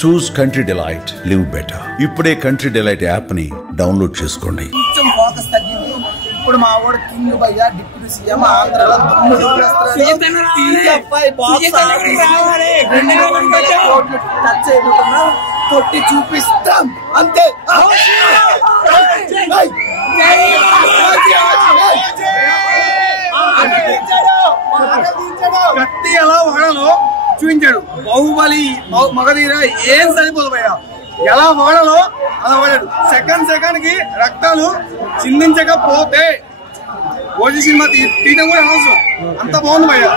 చూస్ country delight, live better. ఇప్పుడే country delight app ని download చేసుకోండి. కొంచెం ఫోకస్ తగ్గింది. ఇప్పుడు మా వాడు కింగ్ భయ్యా డిప్యూటీ సీఎం ఆంధ్రాలో టచ్ అయిపోతున్నా కొట్టి చూపిస్తాం అంతే. కత్తి ఎలా వాడాలో చూపించాడు. బాహుబలి మగధీర ఏం సరిపోదు భయ్యా, ఎలా వాడాలో అలా వాడాడు. సెకండ్ కి రక్తాలు చిందించకపోతే ఓజీ సినిమా తీయడం కూడా అవసరం. అంత బాగుంది భయ్యా.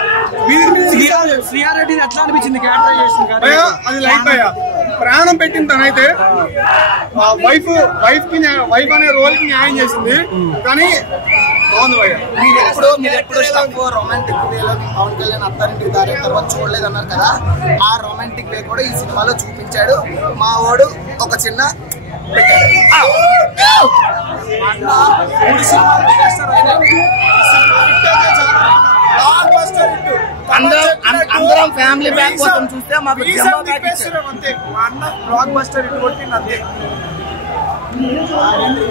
శ్రీయారెడ్డి ఎట్లా అనిపించింది క్యారెక్టరైజేషన్ భయ్యా? అది లైఫ్ భయ్యా, ప్రాణం పెట్టిన తనైతే వైఫ్ అనే రోల్ కి న్యాయం చేసింది. కానీ బాగుంది భయ్యా. మీరు ఎప్పుడు తక్కువ రొమాంటిక్ వేలో పవన్ కళ్యాణ్ అత్తారింటికి దారి తర్వాత చూడలేదు అన్నారు కదా, ఆ రొమాంటిక్ వే కూడా ఈ సినిమాలో చూపించాడు. మా వాడు ఒక చిన్న అందరం ఫ్యామిలీ బ్యాక్ కోసం చూస్తే మాకు అంతే. మా అన్న బ్లాక్ బస్టర్ ఇటు కొట్టింది అంతే.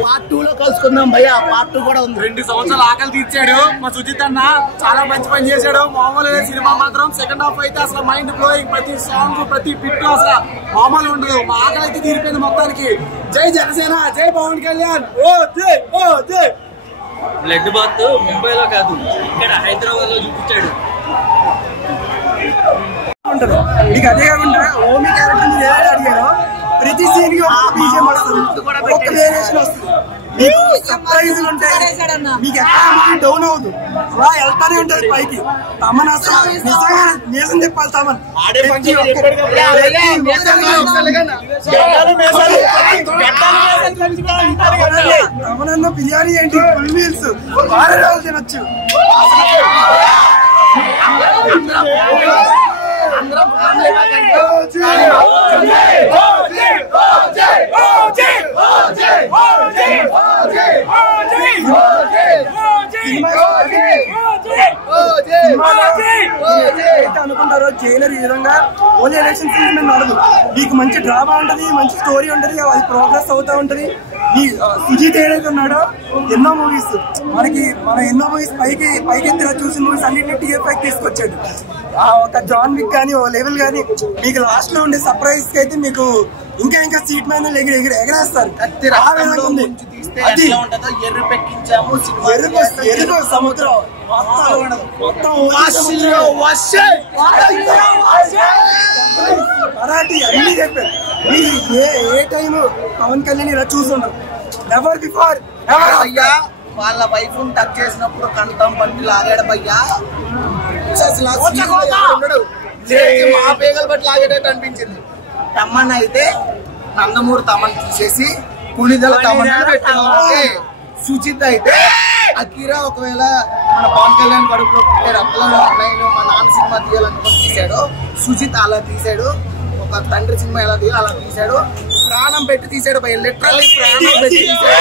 పార్ట్ 2 లో కలుసుకుందాం భయ్యా. పార్ట్ 2 కూడా ఉంది. 2 సంవత్సరాలు ఆకలి తీర్చాడు మా సుజిత్ అన్న. చాలా మంచి పని చేశాడు. మామూలు సినిమా మాత్రం సెకండ్ హాఫ్ అయితే అసలు మైండ్ బ్లోయింగ్. ప్రతి సాంగ్ ప్రతి పిట్టు అసలు మామూలు ఉండదు. మా ఆకలి అయితే తీరిపోయింది మొత్తానికి. జై జనసేన, జై పవన్ కళ్యాణ్. ఓ జై, ఓ జై. బ్లడ్ బాత్ ముంబైలో కాదు, ఇక్కడ హైదరాబాద్ లో చూపించాడు. మీకు అదే కాకుండా ఓమి క్యారెక్టర్ మీరు ఏదైనా అడిగారో ప్రతి సీన్ కి ఒక బీజిఎం వస్తుంది, ఒక వేరియేషన్ వస్తుంది. మీకు సర్ప్రైజులు ఉంటాయి. మీకు ఎక్కడ డౌన్ అవుతుంది, అలా వెళ్తానే ఉంటది పైకి. తమన్ అసలు నిజంగా నేసం చెప్పాలి. తమనన్న బిర్యానీ ఏంటి, ఫుల్ మీల్స్ 6 రోజులు తినొచ్చు. అనుకుంటారో జైలర్ ఈ విధంగా ఓన్లీ ఎలక్షన్ సీజన్ నడదు. మీకు మంచి డ్రామా ఉంటది, మంచి స్టోరీ ఉంటది, అది ప్రోగ్రెస్ అవుతా ఉంటది. సుజిత్ ఏదైతే ఉన్నాడో ఎన్నో మూవీస్ మన ఎన్నో మూవీస్ పైకెత్తిగా చూసిన మూవీస్ అన్నింటినీ టీఎఫ్ఐ తీసుకొచ్చాడు. ఒక జాన్ విక్ కానీ ఓ లెవెల్ కానీ మీకు లాస్ట్ లో ఉండే సర్ప్రైజ్ కి అయితే మీకు ఇంకా సీట్ మీద ఎగరేస్తారు. ఎరుపు సముద్రం మొత్తం మరాఠీ అన్ని చెప్పారు. మీరు ఏ టైం పవన్ కళ్యాణ్ ఇలా చూసుంటారు. నెవర్ బిఫోర్ భయ్యా. వాళ్ళ వైఫ్ టచ్ చేసినప్పుడు కంఠం పట్టి లాగాడు భయ్యా. మా పేగలు బట్టి లాగేటట్టు అనిపించింది. తమ్మన్ అయితే నందమూరి తమన్ తీసేసి పులిదల తమన్ పెట్టాను. సుచిత్ అయితే అకీరా ఒకవేళ మన పవన్ కళ్యాణ్ కడుపులో పుట్టే రత్నాలు అన్నయ్యను మా నాన్న సినిమా తీయాలనుకుని తీశాడు. సుజిత్ అలా తీశాడు. ఒక తండ్రి సినిమా ఎలా తీయాలి అలా తీశాడు. ప్రాణం పెట్టి తీశాడు భయ, లిటరల్లీ ప్రాణం పెట్టి తీశాడు.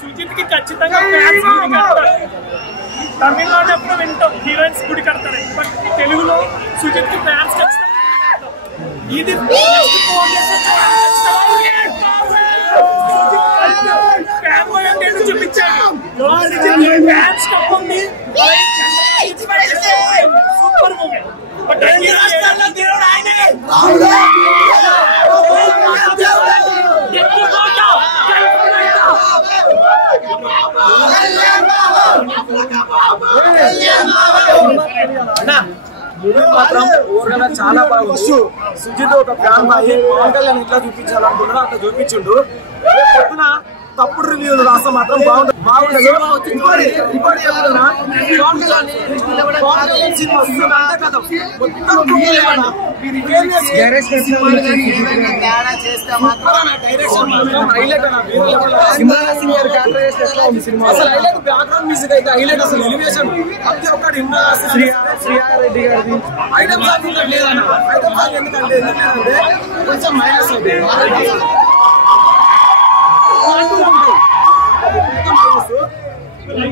సుజిత్ కి ఖచ్చితంగా తమిళనాడు ఎప్పుడు వింటాం హీరోయిన్స్ గుడి కడతారు, బట్ తెలుగులో సుజిత్ కి ఫ్యాన్స్ ఇది చూపించాడు. Super movie. మాత్రం ఊరికన్నా చాలా బాగుంది. సుజిత్ ఒక ఫ్యాన్ బాయ్ పవన్ కళ్యాణ్ ఎట్లా చూపించాలనుకున్నారో అట్లా చూపించిండు. పొద్దున తప్పుడు రివ్యూలు రాస్తే మాత్రం బాగుండదు. బ్యాక్గ్రౌండ్ మ్యూజిక్ అయితే హైలైట్. అసలు ఎలివేషన్ ప్రతి ఒక్కటి శ్రీయారెడ్డి గారిది ఐటమ్ సాంగ్ లేదన్న. ఐటమ్ సాంగ్ ఎందుకంటే కొంచెం మైనస్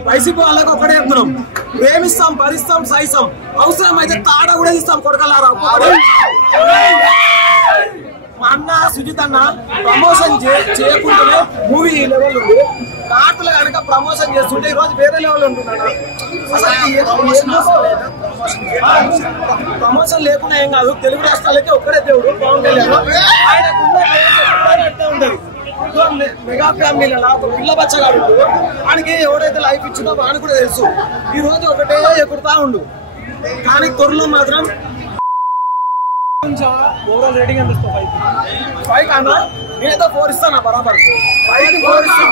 వైసీపీ వాళ్ళకి ఒకటే చెప్తున్నాం, ప్రేమిస్తాం, భరిస్తాం, సహిస్తాం, అవసరం అయితే తాడ కూడా ఇస్తాం కొడకలారా. మా అన్న సుజిత్ అన్న ప్రమోషన్ చేయకుండానే మూవీ లెవెల్ ఉంది. కార్టులు కనుక ప్రమోషన్ చేస్తుంటే ఈ రోజు వేరే లెవెల్ ఉంటున్నాడు. ప్రమోషన్ లేకుండా ఏం కాదు, తెలుగు రాష్ట్రాలకి ఒక్కడే దేవుడు పవన్ కళ్యాణ్. ఆయనకున్న ఉండదు. మెగా ఫ్యామిలీలో ఒక పిల్ల బచ్చగాడు వానికి ఎవడైతే లైఫ్ ఇచ్చిందో వాడిని కూడా తెలుసు. ఈ రోజు ఒకటే ఎగురుతా ఉండు, కానీ త్వరలో మాత్రం ఓవరాల్ రేటింగ్ ఎంత ఇస్తావు? 5 కన్నా నేనైతే 4 ఇస్తాను. బరాబర్ 5 4 ఇస్తాను.